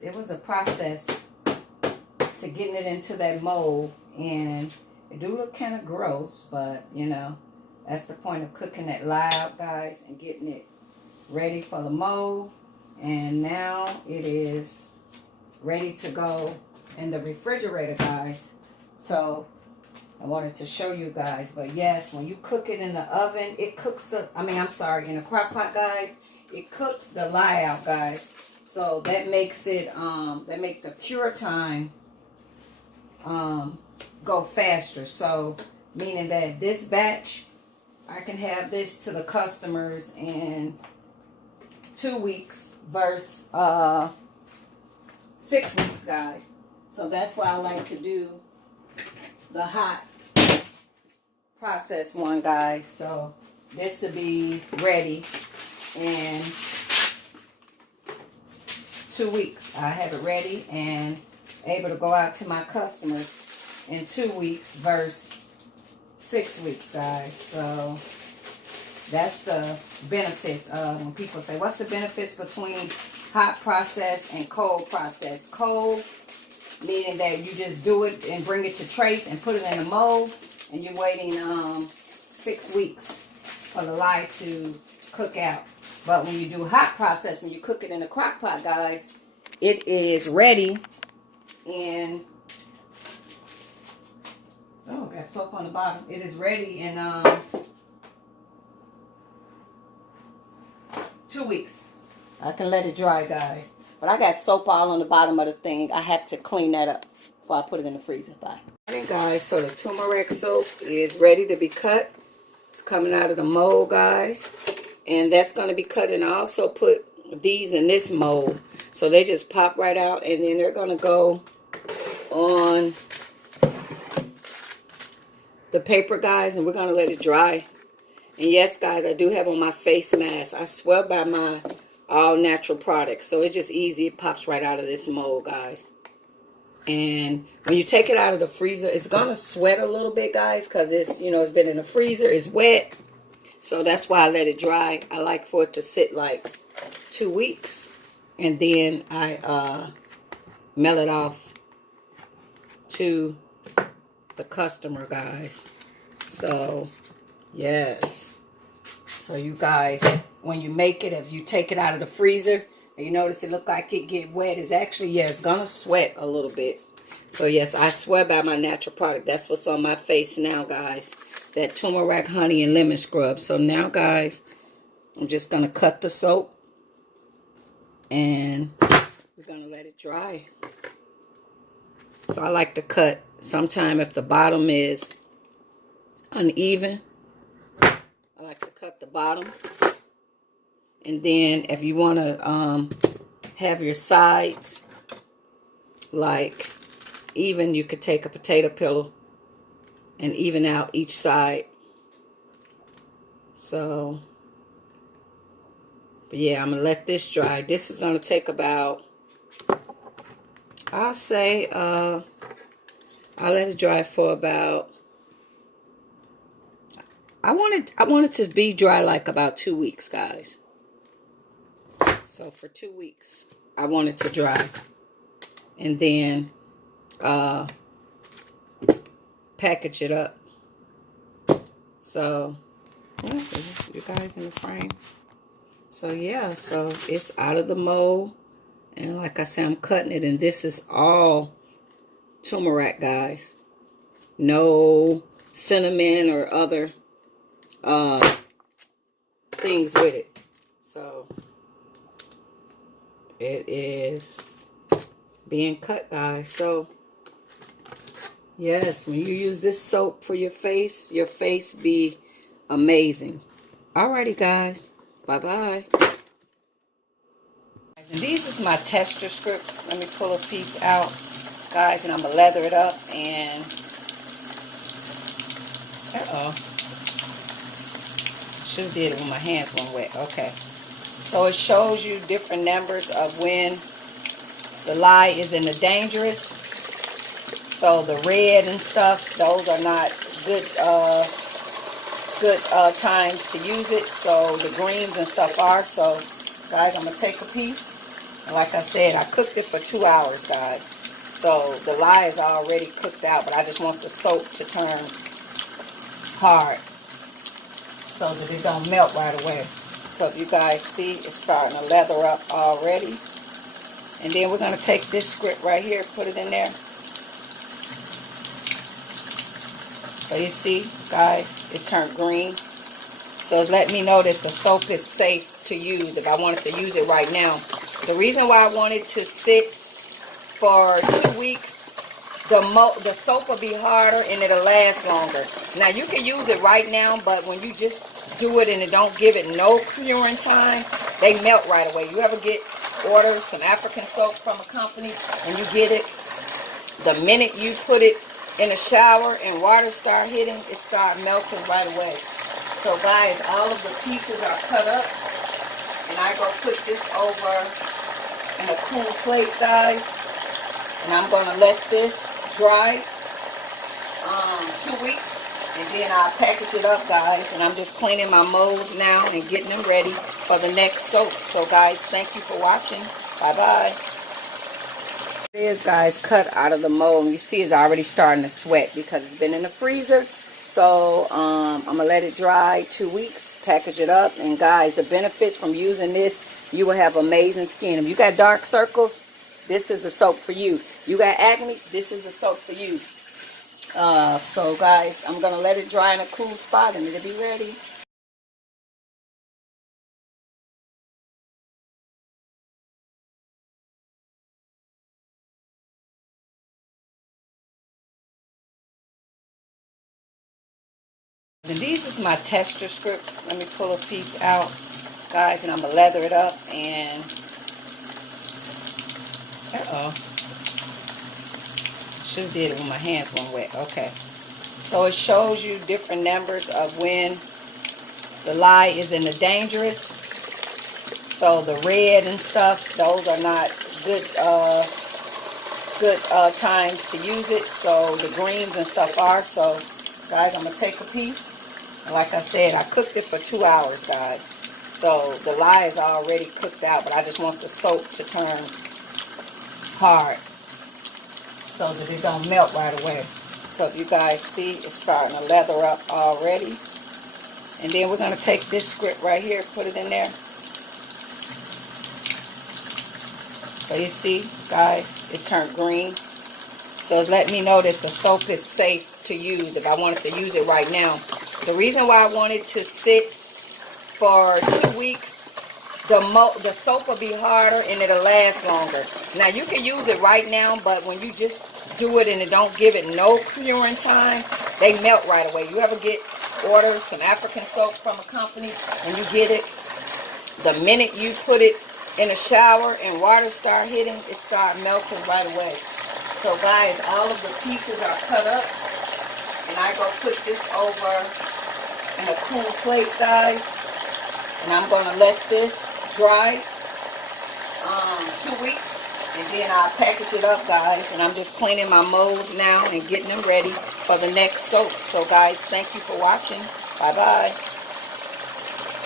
It was a process to getting it into that mold, and it do look kind of gross, but you know, that's the point of cooking it loud, guys, and getting it ready for the mold. And now it is ready to go in the refrigerator, guys. So I wanted to show you guys. But yes, when you cook it in the oven, it cooks the, in the crock pot, guys, it cooks the lye out, guys. So that makes it, that make the cure time go faster. So meaning that this batch, I can have this to the customers in 2 weeks versus 6 weeks, guys. So that's why I like to do the hot process one, guys. So this will be ready in 2 weeks. I have it ready and able to go out to my customers in 2 weeks versus 6 weeks, guys. So that's the benefits of when people say, what's the benefits between hot process and cold process? Cold, meaning that you just do it and bring it to trace and put it in a mold, and you're waiting 6 weeks for the lye to cook out. But when you do hot process, when you cook it in a crock pot, guys, it is ready in, oh, got soap on the bottom. It is ready in 2 weeks. I can let it dry, guys. But I got soap all on the bottom of the thing. I have to clean that up before I put it in the freezer. Bye. Alright, guys, so the turmeric soap is ready to be cut. It's coming out of the mold, guys. And that's going to be cut. And I also put these in this mold. So they just pop right out. And then they're going to go on the paper, guys. And we're going to let it dry. And yes, guys, I do have on my face mask. I swear by my all natural products. So it's just easy. It pops right out of this mold, guys. And when you take it out of the freezer, it's going to sweat a little bit, guys, because it's, you know, it's been in the freezer. It's wet. So that's why I let it dry. I like for it to sit like 2 weeks. And then I mail it off to the customer, guys. So, yes. So you guys, when you make it, if you take it out of the freezer and you notice it look like it get wet, it's actually, yeah, it's gonna sweat a little bit. So yes, I swear by my natural product. That's what's on my face now, guys. That turmeric, honey, and lemon scrub. So now, guys, I'm just gonna cut the soap and we're gonna let it dry. So I like to cut sometime if the bottom is uneven. I like to cut the bottom. And then if you want to have your sides like even, you could take a potato peeler and even out each side. So, but yeah, I'm going to let this dry. This is going to take about, I'll say, I'll let it dry for about, I want it to be dry like about 2 weeks, guys. So for 2 weeks, I want it to dry. And then package it up. So, yeah, this is you guys in the frame. So yeah, so it's out of the mold. And like I said, I'm cutting it. And this is all turmeric, guys. No cinnamon or other things with it. So it is being cut, guys. So yes, when you use this soap for your face be amazing. Alrighty, guys, bye bye. And these is my tester strips. Let me pull a piece out, guys, and I'm gonna leather it up. And should have did it when my hands weren't wet. Okay. So it shows you different numbers of when the lye is in the dangerous. So the red and stuff, those are not good times to use it. So the greens and stuff are. So guys, I'm going to take a piece And like I said, I cooked it for 2 hours, guys. So the lye is already cooked out, but I just want the soap to turn hard so that it don't melt right away. So if you guys see, it's starting to leather up already. And then we're going to take this script right here, put it in there. So you see, guys, it turned green. So it's letting me know that the soap is safe to use if I wanted to use it right now. The reason why I wanted to sit for 2 weeks, the soap will be harder and it'll last longer. Now you can use it right now, but when you just do it and it don't give it no curing time, they melt right away. You ever order some African soap from a company and you get it, the minute you put it in a shower and water start hitting, it start melting right away. So guys, all of the pieces are cut up, and I go put this over in a cool place, guys. And I'm going to let this dry 2 weeks, and then I'll package it up, guys. And I'm just cleaning my molds now and getting them ready for the next soap. So guys, thank you for watching. Bye-bye. It is, guys, cut out of the mold. You see it's already starting to sweat because it's been in the freezer. So I'm going to let it dry 2 weeks, package it up. And guys, the benefits from using this, you will have amazing skin. If you got dark circles, this is the soap for you. You got acne, this is the soap for you. So guys, I'm going to let it dry in a cool spot and it'll be ready. And these is my texture scripts. Let me pull a piece out, guys, and I'm going to leather it up. And should have did it when my hands weren't wet. Okay. So it shows you different numbers of when the lye is in the dangerous. So the red and stuff, those are not good times to use it. So the greens and stuff are. So guys, I'm going to take a piece. And like I said, I cooked it for 2 hours, guys. So the lye is already cooked out, but I just want the soap to turn hard so that it don't melt right away. So if you guys see, it's starting to leather up already. And then we're going to take this script right here, put it in there. So you see, guys, it turned green. So it's letting me know that the soap is safe to use if I wanted to use it right now. The reason why I wanted to sit for 2 weeks, the soap will be harder and it'll last longer. Now you can use it right now, but when you just do it and it don't give it no curing time, they melt right away. You ever order some African soap from a company and you get it, the minute you put it in a shower and water start hitting, it start melting right away. So guys, all of the pieces are cut up, and I go put this over in a cool place, guys. And I'm going to let this dry 2 weeks, and then I'll package it up, guys. And I'm just cleaning my molds now and getting them ready for the next soap. So guys, thank you for watching. Bye-bye.